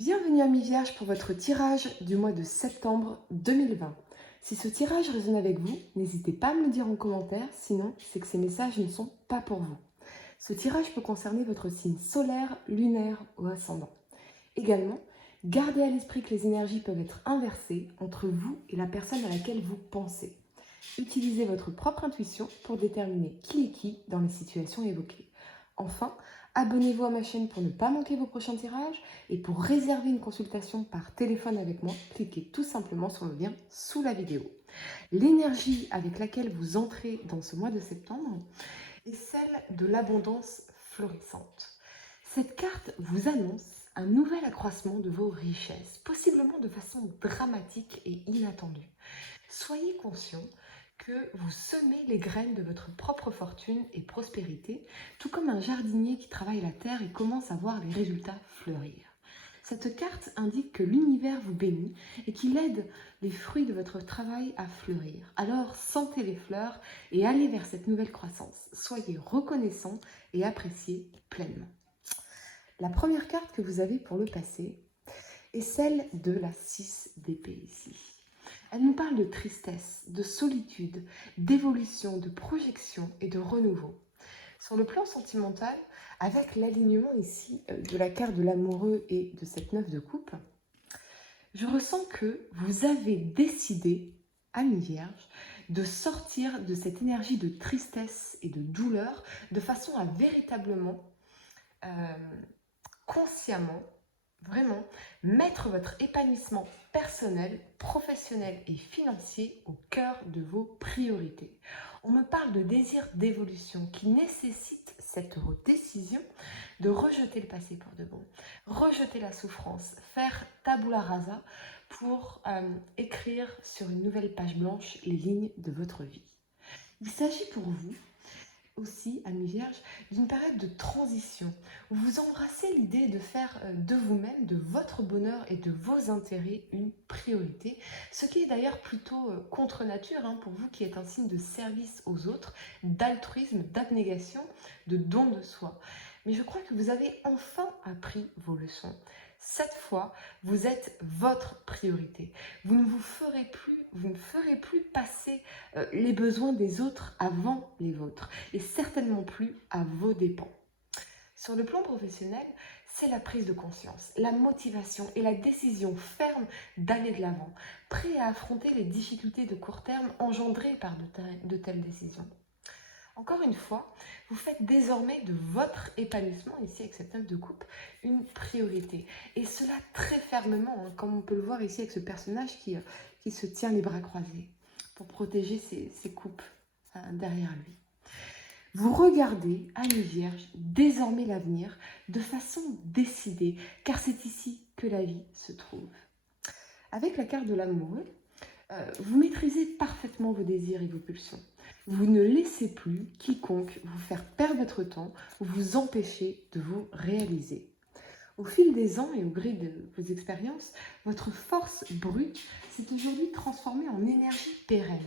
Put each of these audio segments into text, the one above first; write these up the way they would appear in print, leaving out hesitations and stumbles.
Bienvenue Amis Vierges pour votre tirage du mois de septembre 2020. Si ce tirage résonne avec vous, n'hésitez pas à me le dire en commentaire, sinon c'est que ces messages ne sont pas pour vous. Ce tirage peut concerner votre signe solaire, lunaire ou ascendant. Également, gardez à l'esprit que les énergies peuvent être inversées entre vous et la personne à laquelle vous pensez. Utilisez votre propre intuition pour déterminer qui est qui dans les situations évoquées. Enfin, abonnez-vous à ma chaîne pour ne pas manquer vos prochains tirages et pour réserver une consultation par téléphone avec moi, cliquez tout simplement sur le lien sous la vidéo. L'énergie avec laquelle vous entrez dans ce mois de septembre est celle de l'abondance florissante. Cette carte vous annonce un nouvel accroissement de vos richesses, possiblement de façon dramatique et inattendue. Soyez conscient que vous semez les graines de votre propre fortune et prospérité, tout comme un jardinier qui travaille la terre et commence à voir les résultats fleurir. Cette carte indique que l'univers vous bénit et qu'il aide les fruits de votre travail à fleurir. Alors sentez les fleurs et allez vers cette nouvelle croissance. Soyez reconnaissant et appréciez pleinement. La première carte que vous avez pour le passé est celle de la 6 d'épée ici. Elle nous parle de tristesse, de solitude, d'évolution, de projection et de renouveau. Sur le plan sentimental, avec l'alignement ici de la carte de l'amoureux et de cette 9 de coupe, je ressens que vous avez décidé, Amis Vierge, de sortir de cette énergie de tristesse et de douleur de façon à véritablement, consciemment, vraiment, mettre votre épanouissement personnel, professionnel et financier au cœur de vos priorités. On me parle de désir d'évolution qui nécessite cette décision de rejeter le passé pour de bon, rejeter la souffrance, faire tabula rasa pour écrire sur une nouvelle page blanche les lignes de votre vie. Il s'agit pour vous aussi, Amis Vierges, d'une période de transition où vous embrassez l'idée de faire de vous-même, de votre bonheur et de vos intérêts une priorité, ce qui est d'ailleurs plutôt contre nature pour vous qui êtes un signe de service aux autres, d'altruisme, d'abnégation, de don de soi. Mais je crois que vous avez enfin appris vos leçons. Cette fois, vous êtes votre priorité. Vous ne ferez plus passer les besoins des autres avant les vôtres et certainement plus à vos dépens. Sur le plan professionnel, c'est la prise de conscience, la motivation et la décision ferme d'aller de l'avant, prêt à affronter les difficultés de court terme engendrées par de telles décisions. Encore une fois, vous faites désormais de votre épanouissement, ici avec cette 9 de coupe, une priorité. Et cela très fermement, comme on peut le voir ici avec ce personnage qui se tient les bras croisés pour protéger ses coupes derrière lui. Vous regardez, Amis Vierges, désormais l'avenir de façon décidée, car c'est ici que la vie se trouve. Avec la carte de l'amoureux, vous maîtrisez parfaitement vos désirs et vos pulsions. Vous ne laissez plus quiconque vous faire perdre votre temps ou vous empêcher de vous réaliser. Au fil des ans et au gré de vos expériences, votre force brute s'est aujourd'hui transformée en énergie pérenne.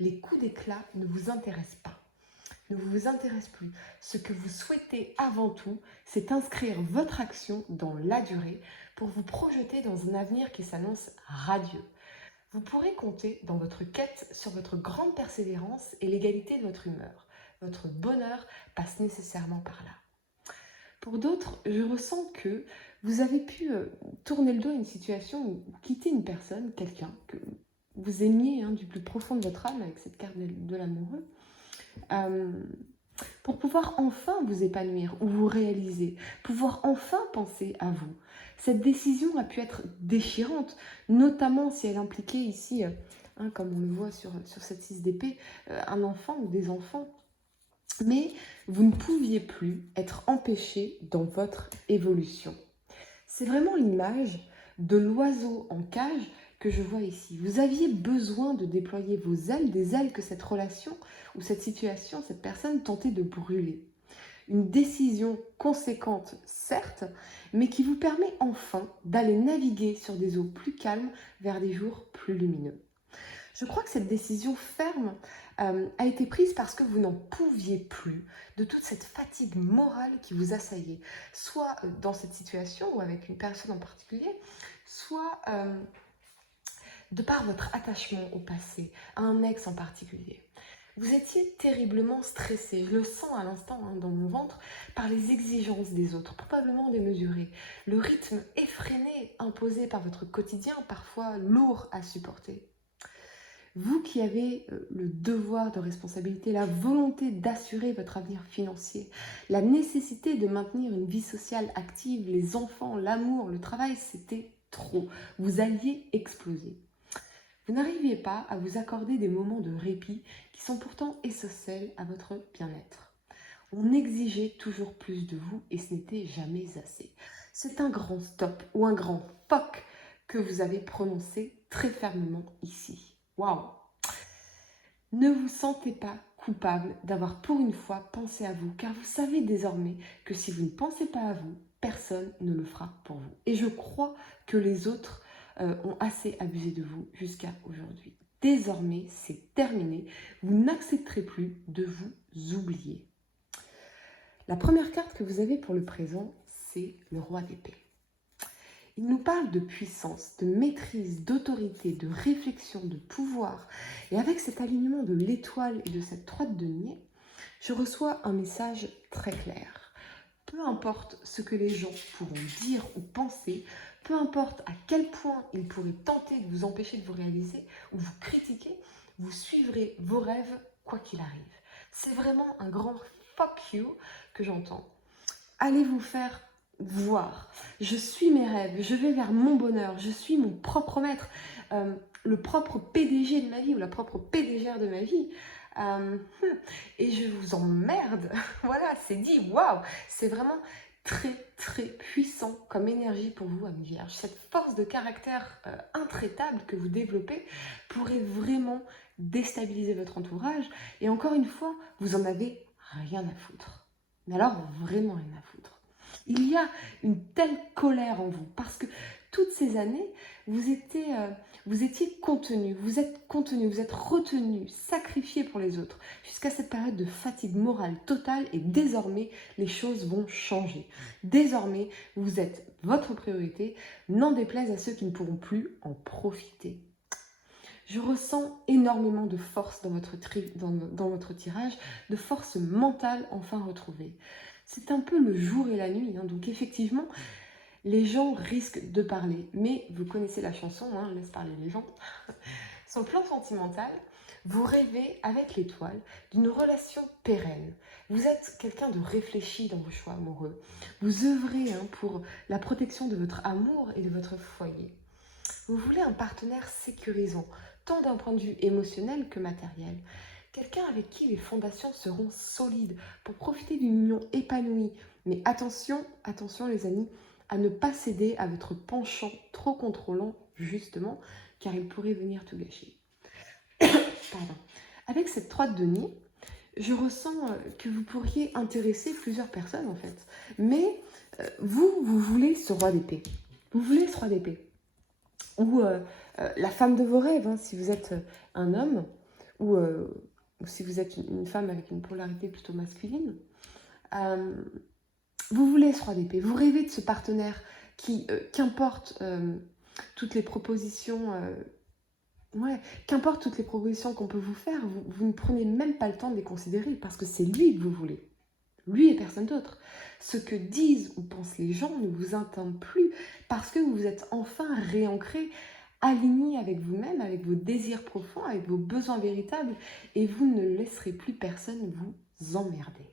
Les coups d'éclat ne vous intéressent pas, ne vous intéressent plus. Ce que vous souhaitez avant tout, c'est inscrire votre action dans la durée pour vous projeter dans un avenir qui s'annonce radieux. Vous pourrez compter dans votre quête sur votre grande persévérance et l'égalité de votre humeur. Votre bonheur passe nécessairement par là. Pour d'autres, je ressens que vous avez pu tourner le dos à une situation ou quitter une personne, quelqu'un que vous aimiez du plus profond de votre âme avec cette carte de l'amoureux, pour pouvoir enfin vous épanouir ou vous réaliser, pouvoir enfin penser à vous. Cette décision a pu être déchirante, notamment si elle impliquait ici, comme on le voit sur cette 6 d'épée, un enfant ou des enfants. Mais vous ne pouviez plus être empêché dans votre évolution. C'est vraiment l'image de l'oiseau en cage que je vois ici. Vous aviez besoin de déployer vos ailes, des ailes que cette relation ou cette situation, cette personne tentait de brûler. Une décision conséquente, certes, mais qui vous permet enfin d'aller naviguer sur des eaux plus calmes vers des jours plus lumineux. Je crois que cette décision ferme a été prise parce que vous n'en pouviez plus de toute cette fatigue morale qui vous assaillait, soit dans cette situation ou avec une personne en particulier, soit de par votre attachement au passé, à un ex en particulier. Vous étiez terriblement stressé, je le sens à l'instant dans mon ventre, par les exigences des autres, probablement démesurées. Le rythme effréné imposé par votre quotidien, parfois lourd à supporter. Vous qui avez le devoir de responsabilité, la volonté d'assurer votre avenir financier, la nécessité de maintenir une vie sociale active, les enfants, l'amour, le travail, c'était trop. Vous alliez exploser. Vous n'arriviez pas à vous accorder des moments de répit qui sont pourtant essentiels à votre bien-être. On exigeait toujours plus de vous et ce n'était jamais assez. C'est un grand stop ou un grand fuck que vous avez prononcé très fermement ici. Waouh! Ne vous sentez pas coupable d'avoir pour une fois pensé à vous, car vous savez désormais que si vous ne pensez pas à vous, personne ne le fera pour vous. Et je crois que les autres ont assez abusé de vous jusqu'à aujourd'hui. Désormais, c'est terminé. Vous n'accepterez plus de vous oublier. La première carte que vous avez pour le présent, c'est le roi d'épée. Il nous parle de puissance, de maîtrise, d'autorité, de réflexion, de pouvoir. Et avec cet alignement de l'étoile et de cette trois de denier, je reçois un message très clair. Peu importe ce que les gens pourront dire ou penser, peu importe à quel point ils pourraient tenter de vous empêcher de vous réaliser ou vous critiquer, vous suivrez vos rêves quoi qu'il arrive. C'est vraiment un grand fuck you que j'entends. Allez vous faire voir. Je suis mes rêves, je vais vers mon bonheur, je suis mon propre maître, le propre PDG de ma vie ou la propre PDGR de ma vie. Et je vous emmerde. Voilà, c'est dit, waouh, c'est vraiment très très puissant comme énergie pour vous, Amis Vierge. Cette force de caractère intraitable que vous développez pourrait vraiment déstabiliser votre entourage. Et encore une fois, vous en avez rien à foutre. Mais alors, vraiment rien à foutre. Il y a une telle colère en vous parce que toutes ces années, vous étiez contenu, vous êtes retenu, sacrifié pour les autres jusqu'à cette période de fatigue morale totale et désormais, les choses vont changer. Désormais, vous êtes votre priorité, n'en déplaise à ceux qui ne pourront plus en profiter. Je ressens énormément de force dans votre tirage, de force mentale enfin retrouvée. C'est un peu le jour et la nuit, donc effectivement, les gens risquent de parler. Mais vous connaissez la chanson, laisse parler les gens. Sur le plan sentimental, vous rêvez avec l'étoile d'une relation pérenne. Vous êtes quelqu'un de réfléchi dans vos choix amoureux. Vous œuvrez pour la protection de votre amour et de votre foyer. Vous voulez un partenaire sécurisant, tant d'un point de vue émotionnel que matériel. Quelqu'un avec qui les fondations seront solides pour profiter d'une union épanouie. Mais attention, attention les amis, à ne pas céder à votre penchant trop contrôlant, justement, car il pourrait venir tout gâcher. Pardon. Avec cette 3 de denier, je ressens que vous pourriez intéresser plusieurs personnes en fait. Mais vous voulez ce roi d'épée. Vous voulez ce roi d'épée. Ou la femme de vos rêves, si vous êtes un homme, ou si vous êtes une femme avec une polarité plutôt masculine. Vous voulez ce roi d'épée, vous rêvez de ce partenaire qui, qu'importe toutes les propositions, qu'importe toutes les propositions qu'on peut vous faire, vous ne prenez même pas le temps de les considérer parce que c'est lui que vous voulez. Lui et personne d'autre. Ce que disent ou pensent les gens ne vous atteint plus parce que vous êtes enfin réancré, aligné avec vous-même, avec vos désirs profonds, avec vos besoins véritables et vous ne laisserez plus personne vous emmerder.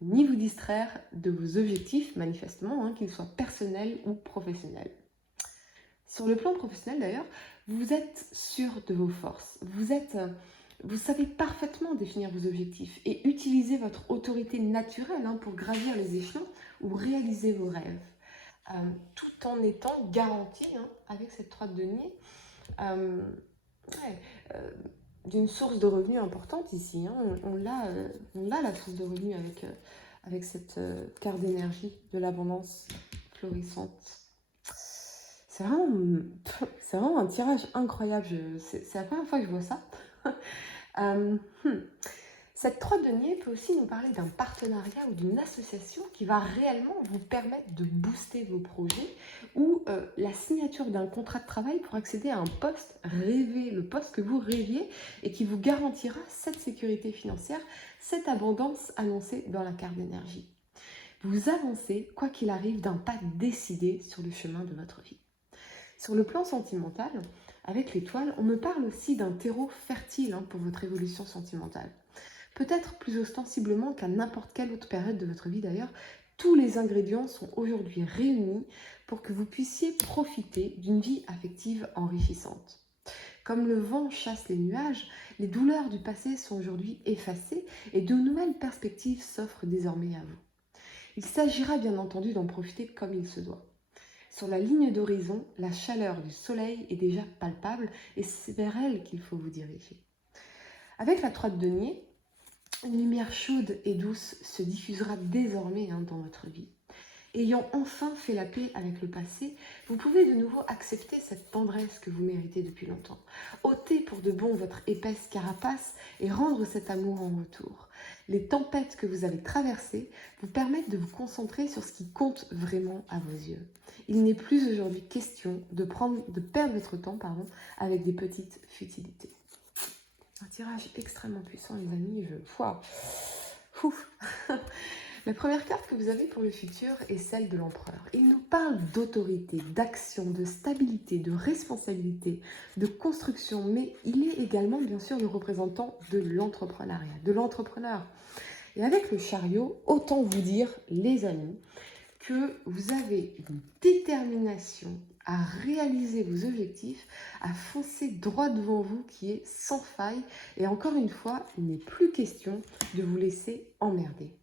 Ni vous distraire de vos objectifs, manifestement, qu'ils soient personnels ou professionnels. Sur le plan professionnel d'ailleurs, vous êtes sûr de vos forces, vous savez parfaitement définir vos objectifs et utiliser votre autorité naturelle pour gravir les échelons ou réaliser vos rêves, tout en étant garanti avec cette 3 de denier d'une source de revenus importante ici. On l'a la source de revenus avec cette carte d'énergie de l'abondance florissante. c'est vraiment un tirage incroyable. C'est la première fois que je vois ça. Euh, hmm. Cette 3 deniers peut aussi nous parler d'un partenariat ou d'une association qui va réellement vous permettre de booster vos projets ou la signature d'un contrat de travail pour accéder à un poste rêvé, le poste que vous rêviez et qui vous garantira cette sécurité financière, cette abondance annoncée dans la carte d'énergie. Vous avancez, quoi qu'il arrive, d'un pas décidé sur le chemin de votre vie. Sur le plan sentimental, avec l'étoile, on me parle aussi d'un terreau fertile pour votre évolution sentimentale. Peut-être plus ostensiblement qu'à n'importe quelle autre période de votre vie d'ailleurs, tous les ingrédients sont aujourd'hui réunis pour que vous puissiez profiter d'une vie affective enrichissante. Comme le vent chasse les nuages, les douleurs du passé sont aujourd'hui effacées et de nouvelles perspectives s'offrent désormais à vous. Il s'agira bien entendu d'en profiter comme il se doit. Sur la ligne d'horizon, la chaleur du soleil est déjà palpable et c'est vers elle qu'il faut vous diriger. Avec la 3 de denier, une lumière chaude et douce se diffusera désormais dans votre vie. Ayant enfin fait la paix avec le passé, vous pouvez de nouveau accepter cette tendresse que vous méritez depuis longtemps. Ôtez pour de bon votre épaisse carapace et rendre cet amour en retour. Les tempêtes que vous avez traversées vous permettent de vous concentrer sur ce qui compte vraiment à vos yeux. Il n'est plus aujourd'hui question de perdre votre temps avec des petites futilités. Un tirage extrêmement puissant, les amis. Ouf. La première carte que vous avez pour le futur est celle de l'empereur. Il nous parle d'autorité, d'action, de stabilité, de responsabilité, de construction, mais il est également bien sûr le représentant de l'entrepreneuriat, de l'entrepreneur. Et avec le chariot, autant vous dire, les amis, que vous avez une détermination à réaliser vos objectifs, à foncer droit devant vous qui est sans faille. Et encore une fois, il n'est plus question de vous laisser emmerder.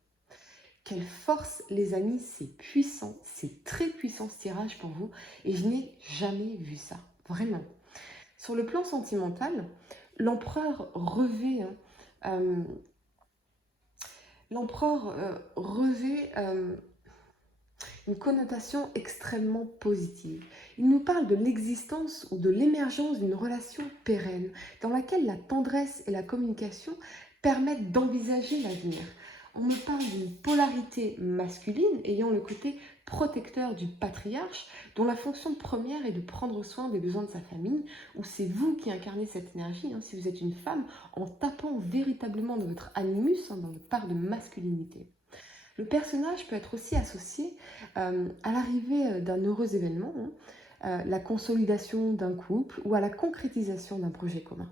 Quelle force, les amis, c'est puissant, c'est très puissant ce tirage pour vous et je n'ai jamais vu ça, vraiment. Sur le plan sentimental, l'empereur revêt, une connotation extrêmement positive. Il nous parle de l'existence ou de l'émergence d'une relation pérenne dans laquelle la tendresse et la communication permettent d'envisager l'avenir. On me parle d'une polarité masculine ayant le côté protecteur du patriarche dont la fonction première est de prendre soin des besoins de sa famille, où c'est vous qui incarnez cette énergie, si vous êtes une femme, en tapant véritablement dans votre animus, dans votre part de masculinité. Le personnage peut être aussi associé à l'arrivée d'un heureux événement, la consolidation d'un couple ou à la concrétisation d'un projet commun.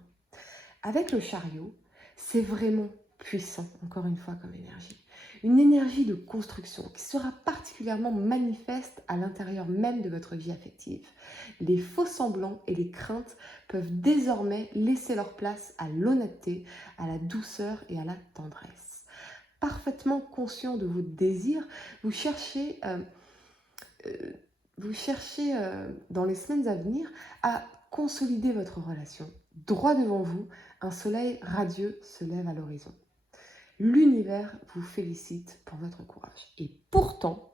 Avec le chariot, c'est vraiment puissant, encore une fois, comme énergie. Une énergie de construction qui sera particulièrement manifeste à l'intérieur même de votre vie affective. Les faux semblants et les craintes peuvent désormais laisser leur place à l'honnêteté, à la douceur et à la tendresse. Parfaitement conscient de vos désirs, vous cherchez dans les semaines à venir à consolider votre relation. Droit devant vous, un soleil radieux se lève à l'horizon. L'univers vous félicite pour votre courage. Et pourtant,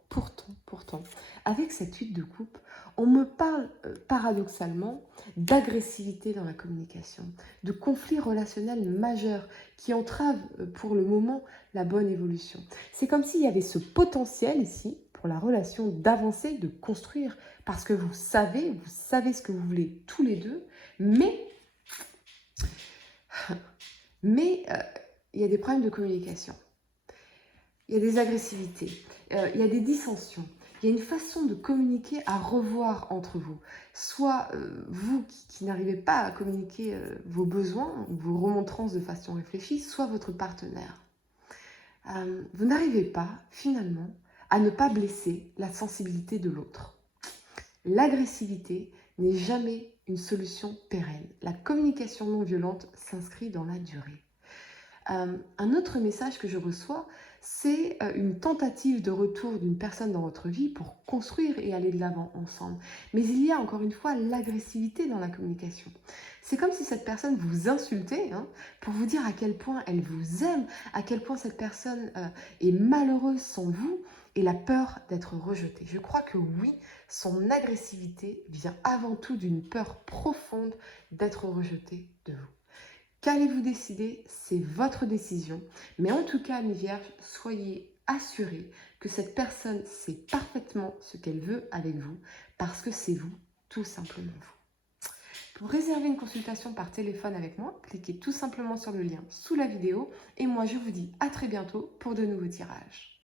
avec cette 8 de coupe, on me parle paradoxalement d'agressivité dans la communication, de conflits relationnels majeurs qui entravent pour le moment la bonne évolution. C'est comme s'il y avait ce potentiel ici pour la relation d'avancer, de construire, parce que vous savez ce que vous voulez tous les deux, mais il y a des problèmes de communication, il y a des agressivités, il y a des dissensions, il y a une façon de communiquer à revoir entre vous. Soit vous qui n'arrivez pas à communiquer vos besoins, vos remontrances de façon réfléchie, soit votre partenaire. Vous n'arrivez pas finalement à ne pas blesser la sensibilité de l'autre. L'agressivité n'est jamais une solution pérenne. La communication non violente s'inscrit dans la durée. Un autre message que je reçois, c'est une tentative de retour d'une personne dans votre vie pour construire et aller de l'avant ensemble. Mais il y a encore une fois l'agressivité dans la communication. C'est comme si cette personne vous insultait pour vous dire à quel point elle vous aime, à quel point cette personne est malheureuse sans vous et la peur d'être rejeté. Je crois que oui, son agressivité vient avant tout d'une peur profonde d'être rejeté de vous. Qu'allez-vous décider? C'est votre décision. Mais en tout cas, mes vierges, soyez assurés que cette personne sait parfaitement ce qu'elle veut avec vous parce que c'est vous, tout simplement vous. Pour réserver une consultation par téléphone avec moi, cliquez tout simplement sur le lien sous la vidéo et moi je vous dis à très bientôt pour de nouveaux tirages.